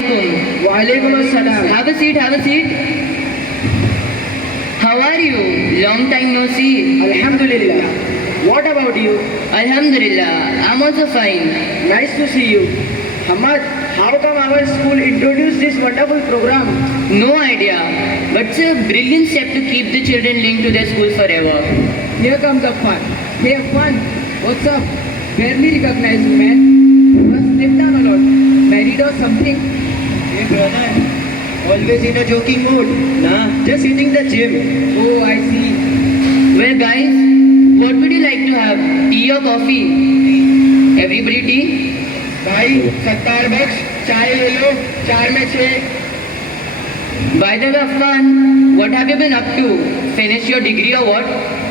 Walaikum assalam. Have a seat, have a seat. How are you? Long time no see. Alhamdulillah. What about you? Alhamdulillah, I'm also fine. Nice to see you. Hamad, how come our school introduced this wonderful program? No idea, but it's a brilliant step to keep the children linked to their school forever. Here comes the fun. Hey, fun. What's up? Barely recognized you, man. You must slip down a lot. Married or something? Hey brother, always in a joking mood. Nah, just hitting the gym. Oh, I see. Well, guys, what would you like to have? Tea or coffee? Everybody tea? भाई 70 बक्स चाय ले लो 4 में 6. By the way, Affan, what have you been up to? Finished your degree or what?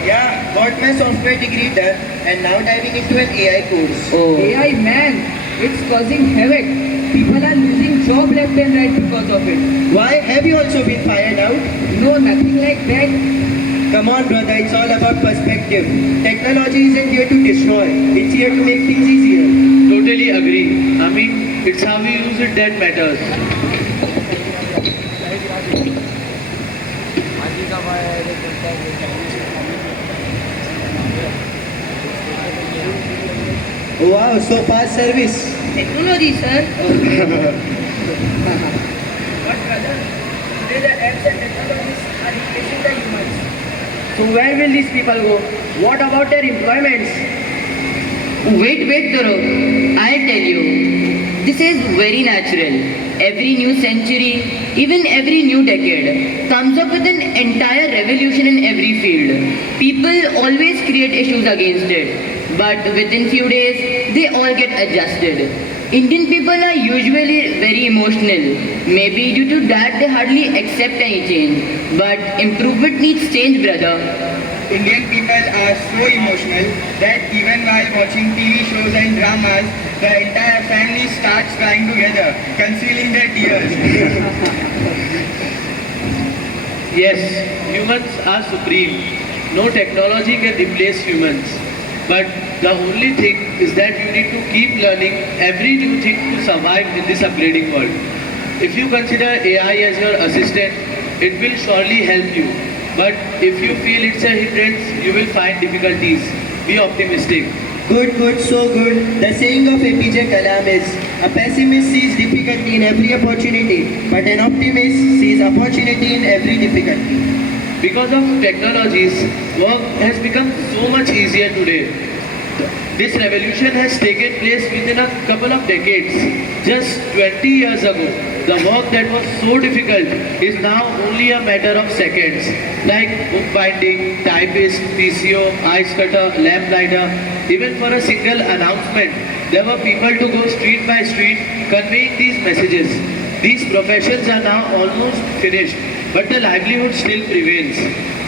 Yeah, got my software degree done and now diving into an AI course. Oh, AI man, it's causing havoc. People are losing job left and right because of it. Why have you also been fired out? No, nothing like that. Come on brother, it's all about perspective. Technology isn't here to destroy, it's here to make things easier. Totally agree. I mean, it's how we use it that matters. Wow, so fast service. technology, sir. But brother, today the apps and technologies are replacing the humans. So where will these people go? What about their employments? Wait, Dhruv. I'll tell you. This is very natural. Every new century, even every new decade, comes up with an entire revolution in every field. People always create issues against it, but within few days, they all get adjusted. Indian people are usually very emotional. Maybe due to that, they hardly accept any change. But improvement needs change, brother. Indian people are so emotional that even while watching TV shows and dramas, the entire family starts crying together, concealing their tears. Yes, humans are supreme. No technology can replace humans. But the only thing is that you need to keep learning every new thing to survive in this upgrading world. If you consider AI as your assistant, it will surely help you. But if you feel it's a hindrance, you will find difficulties. Be optimistic. Good, so good. The saying of APJ Kalam is, a pessimist sees difficulty in every opportunity, but an optimist sees opportunity in every difficulty. Because of technologies, work has become so much easier today. This revolution has taken place within a couple of decades. Just 20 years ago, the work that was so difficult is now only a matter of seconds. Like bookbinding, typist, PCO, ice cutter, lamp lighter. Even for a single announcement, there were people to go street by street conveying these messages. These professions are now almost finished, but the livelihood still prevails.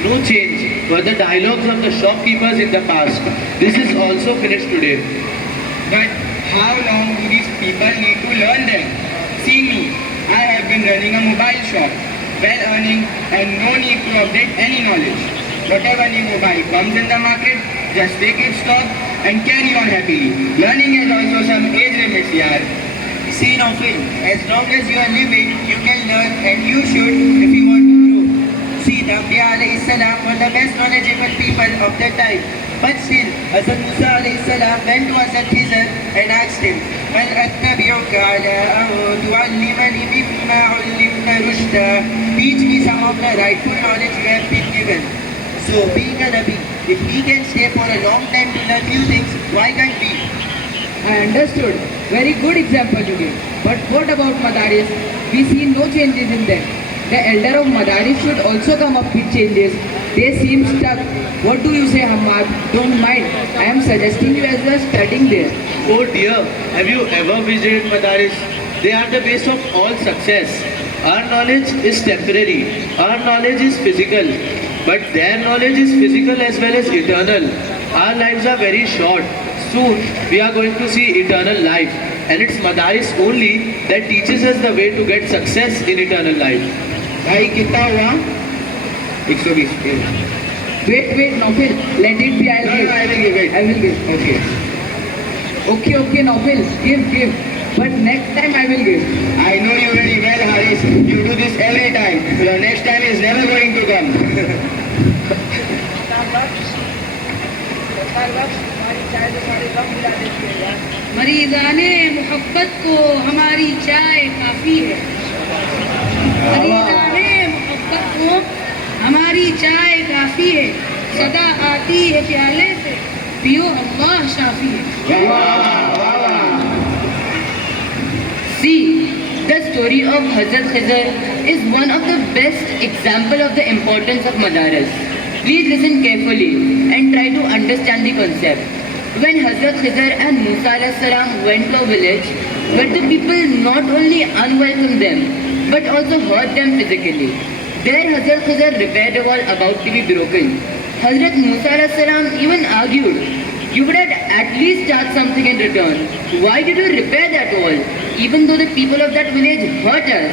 No change were the dialogues of the shopkeepers in the past. This is also finished today. But how long do these people need to learn them? See me, I have been running a mobile shop, well earning and no need to update any knowledge. Whatever new mobile comes in the market, just take its stock and carry on happily. Learning has also some age limits, yaar. See Naufal, as long as you are living, you can learn and you should if you want to grow. See, the Anbiya alayhi salam were the best knowledgeable people of their time. But still, Hazrat Musa alayhi salam went to Hazrat Khizr and asked him, هل أتبعك على أن تعلمني مما علمت رشدا? Teach me some of the rightful knowledge you have been given. So, being a Nabi, if he can stay for a long time to learn new things, why can't we? I understood. Very good example you gave. But what about Madaris? We see no changes in them. The elder of Madaris should also come up with changes. They seem stuck. What do you say, Hamad? Don't mind. I am suggesting you as you are studying there. Oh dear, have you ever visited Madaris? They are the base of all success. Our knowledge is temporary. Our knowledge is physical. But their knowledge is physical as well as eternal. Our lives are very short. Soon we are going to see eternal life. And it's Madaris only that teaches us the way to get success in eternal life. भाई कितना हुआ 120. Wait, Naufal. Let it be. No, I will give it. I will give. Okay. Okay, Naufal. Give. but next time I will give. I know you very well, Haris. You do this every time. The next time is never going to come. मरीज़ाने मोहब्बत को हमारी चाय काफ़ी है। मरीज़ाने मोहब्बत को हमारी चाय काफ़ी है। सदा आती है प्याले से, पियो अल्लाह शाफी है। See, the story of Hazrat Khizr is one of the best example of the importance of madaris. Please listen carefully and try to understand the concept. When Hazrat Khizr and Musa alayhi salam went to a village where the people not only unwelcomed them but also hurt them physically, there Hazrat Khizr repaired a wall about to be broken. Hazrat Musa alayhi salam even argued, "You would have at least charged something in return. Why did you repair that wall, even though the people of that village hurt us?"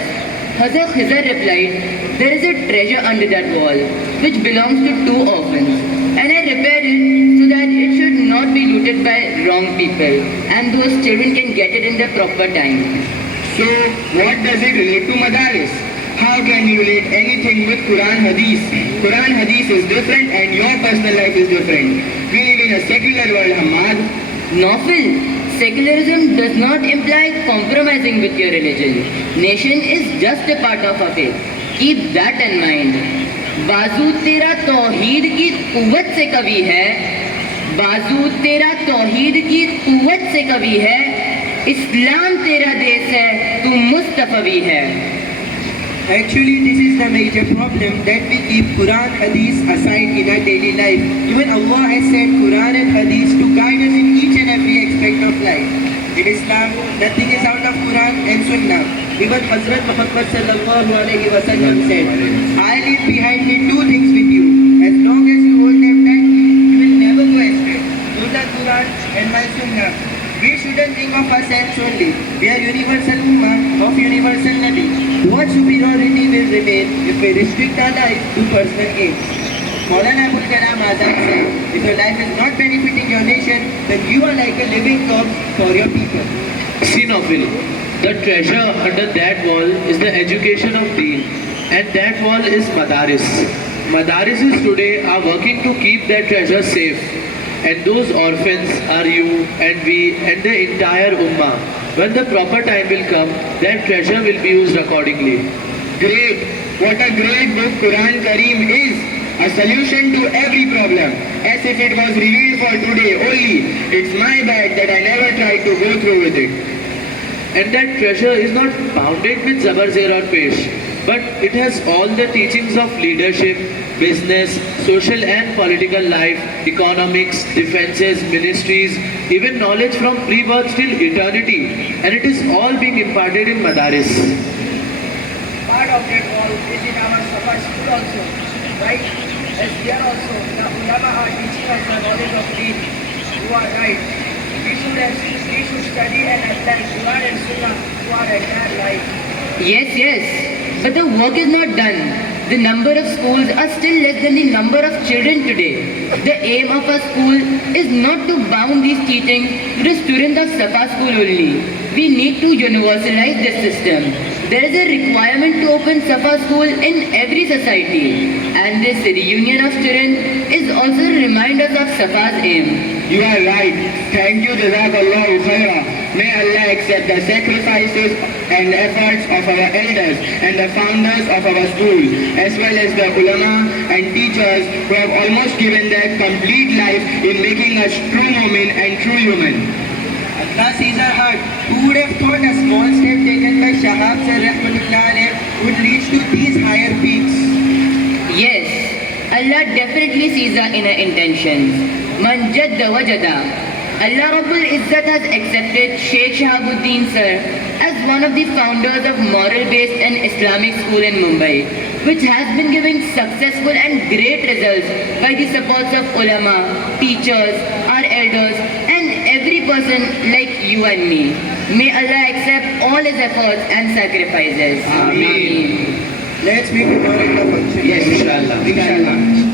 Hazrat Khizr replied, "There is a treasure under that wall, which belongs to 2 orphans, and I repaired it so that it should not be looted by wrong people, and those children can get it in the proper time." So, what does it relate to madaris? How can you relate anything with Quran Hadith? Quran Hadith is different and your personal life is different. We live in a secular world, Hamad. Nafil, secularism does not imply compromising with your religion. Nation is just a part of our faith. Keep that in mind. बाजू तेरा तौहीद की कुव्वत से कभी है, बाजू तेरा तौहीद की कुव्वत से कभी है, इस्लाम तेरा देश है, तू मुस्तफवी है. Actually, this is the major problem that we keep Quran Hadith aside in our daily life. Even Allah has sent Quran and Hadith to guide us in each and every aspect of life. In Islam, nothing is out of Quran and Sunnah. Even Hazrat Muhammad sallallahu alaihi wasallam said, "I leave behind me 2 things with you. As long as you hold them tightly, you will never go astray. The Quran and my Sunnah." We shouldn't think of ourselves only. We are universal ummah of universal Nabi. What superiority will remain if we restrict our life to personal aims? Maulana Abul Kalam Azad said, "If your life is not benefiting your nation, then you are like a living corpse for your people." See, Nafil, the treasure under that wall is the education of Deen, and that wall is Madaris. Madarises today are working to keep that treasure safe. And those orphans are you and we and the entire Ummah. When the proper time will come, that treasure will be used accordingly. Great! What a great book Quran Kareem is! A solution to every problem. As if it was revealed for today only. It's my bad that I never tried to go through with it. And that treasure is not bounded with Zabar, Zer or Pesh, but it has all the teachings of leadership, business, social and political life, economics, defenses, ministries, even knowledge from pre-birth till eternity, and it is all being imparted in Madaris. Part of that all is in our Safa school also, right? As here also, the ulama are teaching us the knowledge of deen. You are right. We should study and apply Quran and Sunnah to our entire life. Yes, but the work is not done. The number of schools are still less than the number of children today. The aim of a school is not to bound these teachings to the students of Safa school only. We need to universalize this system. There is a requirement to open Safa school in every society, and this reunion of students is also a reminder of Safa's aim. You are right. Thank you, Jazakallahu Khaira. May Allah accept the sacrifices and efforts of our elders and the founders of our school, as well as the ulama and teachers who have almost given their complete life in making us true mu'min and true human. Allah sees our heart. Who would have thought a small step taken by Shahab Sir Rahmatullah alayh would reach to these higher peaks? Yes, Allah definitely sees our inner intentions. Man jadda wajada. Allah Rabbul Izzat has accepted Sheikh Shahabuddin sir as one of the founders of moral-based and Islamic school in Mumbai, which has been giving successful and great results by the supports of ulama, teachers, our elders, and every person like you and me. May Allah accept all his efforts and sacrifices. Ameen. Let's make a Maulana function. Yes, inshallah. Inshallah.